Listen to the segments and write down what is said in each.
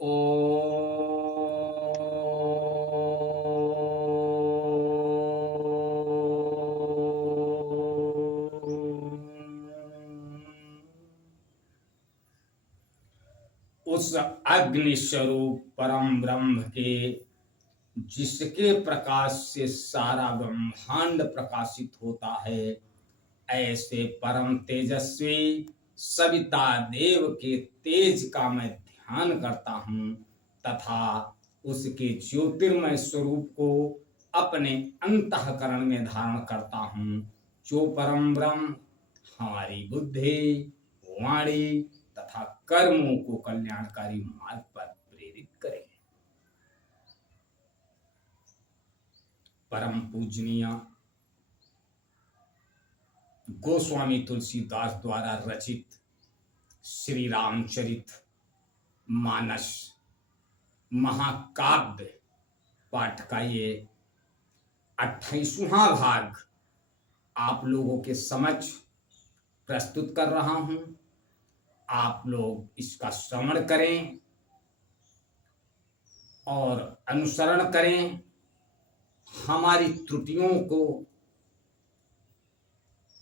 ओ उस अग्नि स्वरूप परम ब्रह्म के, जिसके प्रकाश से सारा ब्रह्मांड प्रकाशित होता है, ऐसे परम तेजस्वी सविता देव के तेज का मैं ध्यान करता हूँ तथा उसके ज्योतिर्मय स्वरूप को अपने अंतःकरण में धारण करता हूँ, जो परम ब्रह्म हमारी बुद्धि, वाणी तथा कर्मों को कल्याणकारी मार्ग पर प्रेरित करे। परम पूजनीय गोस्वामी तुलसीदास द्वारा रचित श्री रामचरित मानस महाकाव्य पाठ का ये 28वां भाग आप लोगों के समक्ष प्रस्तुत कर रहा हूं। आप लोग इसका श्रवण करें और अनुसरण करें। हमारी त्रुटियों को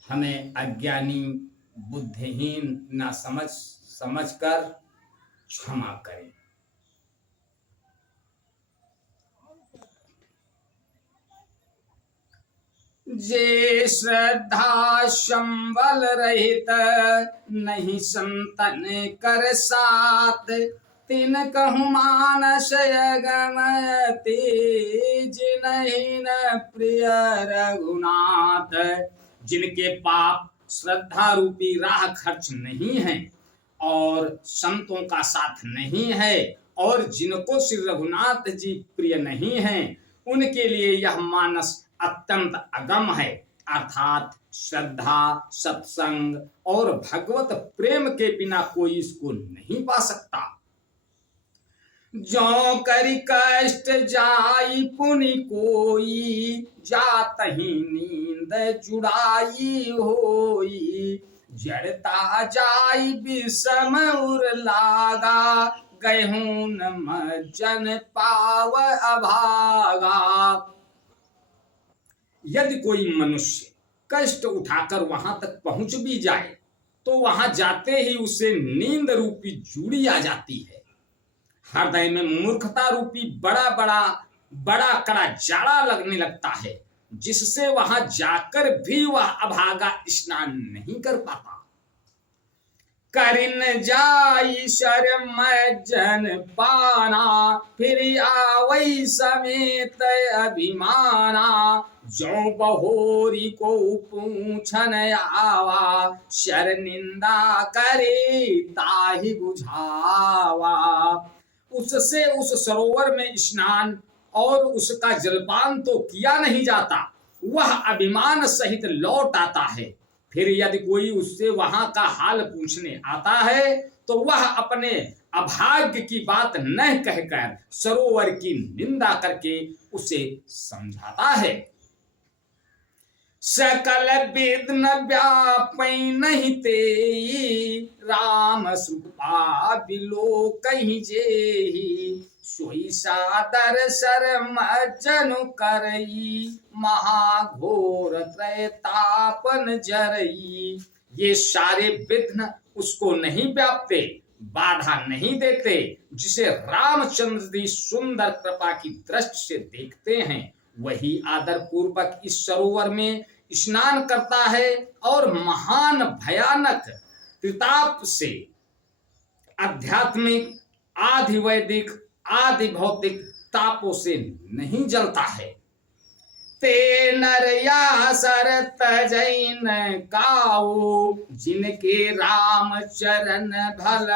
हमें अज्ञानी बुद्धिहीन ना समझकर क्षमा करें। जे श्रद्धा संबल रहित नहीं संतन कर साथ, तिन कहु मानस गमति जिनहि न प्रिय रघुनाथ। जिनके पाप श्रद्धा रूपी राह खर्च नहीं है और संतों का साथ नहीं है और जिनको श्री रघुनाथ जी प्रिय नहीं है, उनके लिए यह मानस अत्यंत अगम है। अर्थात श्रद्धा, सत्संग और भगवत प्रेम के बिना कोई इसको नहीं पा सकता। जो करी कष्ट जाई पुनि कोई, जात ही नींद जुड़ाई होई। जड़ता जाई विषम उर लागा, गहूं न मज्जन पाव अभागा। यदि कोई मनुष्य कष्ट उठाकर वहां तक पहुंच भी जाए तो वहां जाते ही उसे नींद रूपी जूड़ी आ जाती है। हृदय में मूर्खता रूपी बड़ा कड़ा जाड़ा लगने लगता है, जिससे वहां जाकर भी वह अभागा स्नान नहीं कर पाता। करिन जाई शर्म जन पाना, फिर आवई समेत अभिमाना। जो बहोरी को पूछन आवा, शर निंदा करे ताहि बुझावा। उससे उस सरोवर में स्नान और उसका जलपान तो किया नहीं जाता, वह अभिमान सहित लौट आता है। फिर यदि कोई उससे वहां का हाल पूछने आता है तो वह अपने अभाग्य की बात न कहकर सरोवर की निंदा करके उसे समझाता है। सकल वेदन व्यापै नहीं तेई, राम सुपा बिलो कहीं जेही। सोई सादर शर्म जनु करई, महाघोर त्रैतापन जरई। ये सारे विघ्न उसको नहीं व्यापते, बाधा नहीं देते, जिसे रामचंद्र जी सुंदर कृपा की दृष्टि से देखते हैं। वही आदर पूर्वक इस सरोवर में स्नान करता है और महान भयानक त्रिताप से आध्यात्मिक, आधि वैदिक, आदि भौतिक तापों से नहीं जलता है। ते नरया सर तजैन काऊ, जिनके राम चरण भल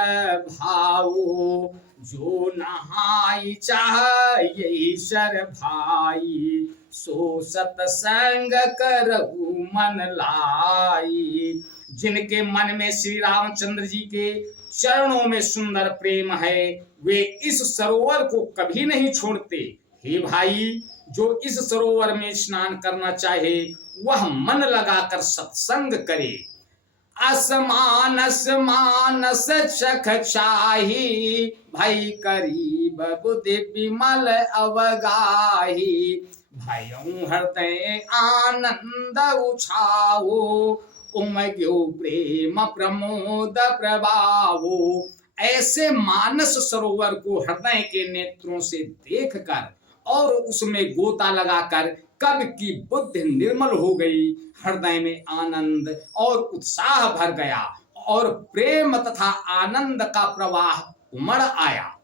भाऊ। जो नहाई चाह यही शर भाई, सो सतसंग करहु मन लाई। जिनके मन में श्री रामचंद्र जी के चरणों में सुंदर प्रेम है, वे इस सरोवर को कभी नहीं छोड़ते। हे भाई, जो इस सरोवर में स्नान करना चाहे वह मन लगाकर सत्संग करे। असमानस मानस चख चाही, भई करीब बुद्धि विमल अवगाही। भयउ हृदय आनंद उछाओ, उमग्यो प्रेम प्रमोद प्रभावो। ऐसे मानस सरोवर को हृदय के नेत्रों से देखकर और उसमें गोता लगाकर कवि की बुद्धि निर्मल हो गई, हृदय में आनंद और उत्साह भर गया और प्रेम तथा आनंद का प्रवाह उमड़ आया।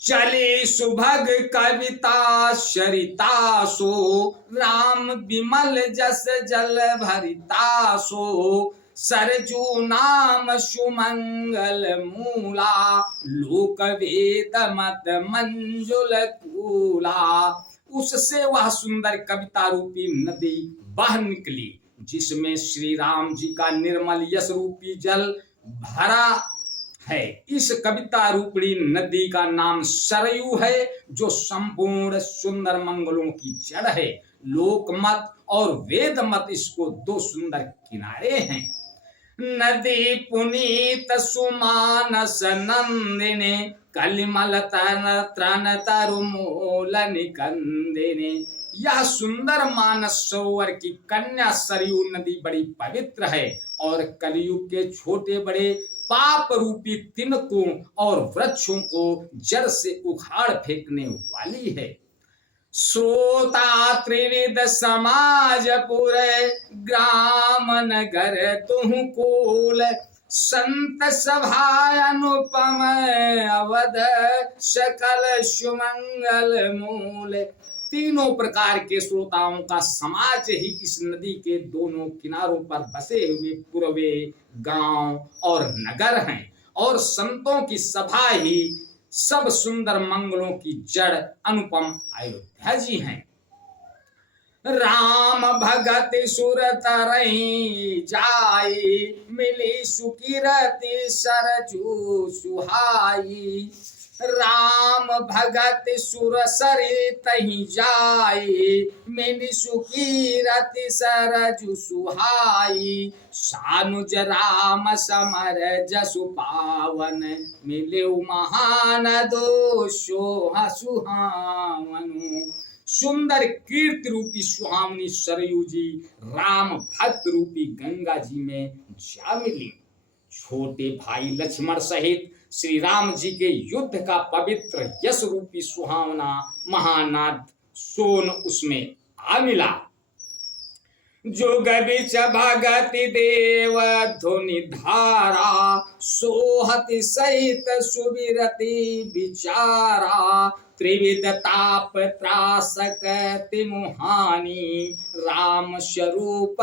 चली सुभग कविता सरिता सो, राम विमल जस जल भरिता सो। सरजू नाम सुमंगल मूला, लोक वेद मत मंजुल कूला। उससे वह सुंदर कविता रूपी नदी बह निकली, जिसमें श्री राम जी का निर्मल यश रूपी जल भरा है। इस कविता रूपी नदी का नाम सरयू है, जो संपूर्ण सुंदर मंगलों की जड़ है। लोकमत और वेद मत इसको दो सुंदर किनारे हैं। नदी पुनीत सुमानस नंदिने, कलिमल त्रन तरु मूल निकंदिने। यह सुंदर मानस सरोवर की कन्या सरयू नदी बड़ी पवित्र है और कलयुग के छोटे बड़े पाप रूपी तिनकों और वृक्षों को जड़ से उखाड़ फेंकने वाली है। श्रोता त्रिविध समाज पुरे, ग्राम नगर तुहु कुल। संत सभा अनुपम अवध, सकल सुमंगल मूल। तीनों प्रकार के श्रोताओं का समाज ही इस नदी के दोनों किनारों पर बसे हुए पूर्वे गांव और नगर हैं, और संतों की सभा ही सब सुंदर मंगलों की जड़ अनुपम अयोध्या जी हैं। राम भगत सुर तरही जाई, मिली सुकिरति सरजू सुहाई। राम भगत सुर सरे तही जाई, मिली सुकिरति सरजू सुहाई। सानुज राम समर जसु पावन, मिले महान दोषो सुहावनु। सुंदर कीर्ति रूपी सुहावनी सरयू जी राम भक्त रूपी गंगा जी में जा मिली। छोटे भाई लक्ष्मण सहित श्री राम जी के युद्ध का पवित्र यश रूपी सुहावना महानाद सोन उसमें आ मिला। जोग बिच भगति देव धुनि धारा, सोहति सहित सुबिरति विचारा। त्रिविध ताप त्रासक तिमुहानी, राम स्वरूप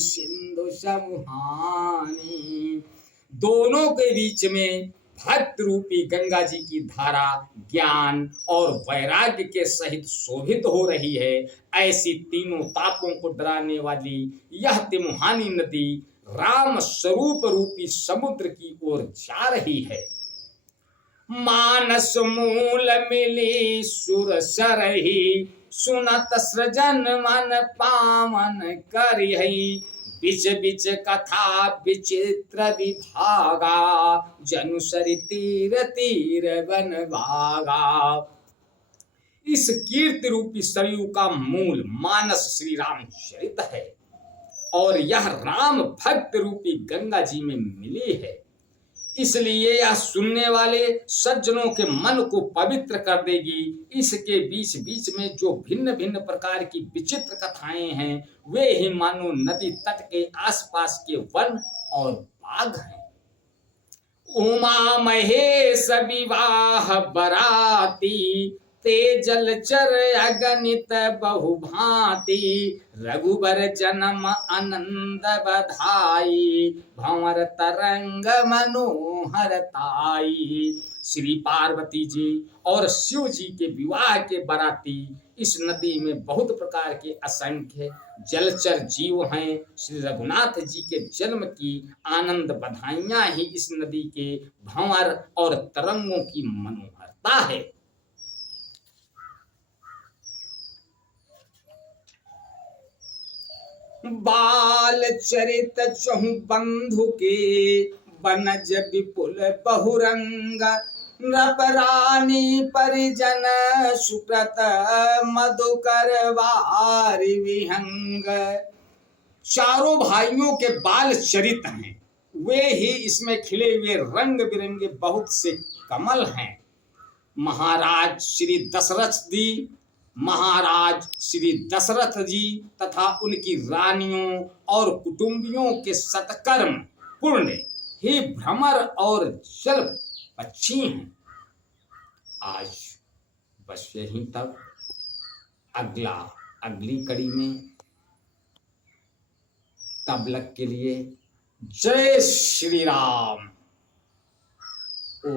सिंधु समुहानी। दोनों के बीच में भक्त रूपी गंगा जी की धारा ज्ञान और वैराग्य के सहित शोभित हो रही है। ऐसी तीनों तापों को डराने वाली यह तिमुहानी नदी राम स्वरूप रूपी समुद्र की ओर जा रही है। मानस मूल मिली सुर सरही, सुनत सृजन मन पावन करही। बिच बिच कथा विचित्र विभागा, जनु सरि तीर तीर वन भागा। इस कीर्ति रूपी सरयू का मूल मानस श्री राम चरित है और यह राम भक्त रूपी गंगा जी में मिली है। इसलिए यह सुनने वाले सज्जनों के मन को पवित्र कर देगी। इसके बीच बीच में जो भिन्न भिन्न प्रकार की विचित्र कथाएं हैं, वे ही मानो नदी तट के आसपास के वन और बाग हैं। उमा महेश विवाह बराती, ते जलचर अगणित बहुभांति। रघुबर जन्म आनंद बधाई, भंवर तरंग मनोहर ताई। श्री पार्वती जी और शिव जी के विवाह के बराती इस नदी में बहुत प्रकार के असंख्य जलचर जीव हैं। श्री रघुनाथ जी के जन्म की आनंद बधाइयां ही इस नदी के भंवर और तरंगों की मनोहरता है। बाल चरित चहु बंधु के बनज विपुल बहुरंग नृप रानी परिजन सुकृत मधुकर वारि विहंग। चारों भाइयों के बाल चरित हैं, वे ही इसमें खिले हुए रंग बिरंगे बहुत से कमल हैं। महाराज श्री दशरथ जी तथा उनकी रानियों और कुटुंबियों के सत्कर्म पुण्य ही भ्रमर और जल पक्षी हैं। आज बस यहीं तक, अगली कड़ी में तब तक के लिए जय श्री राम। ओ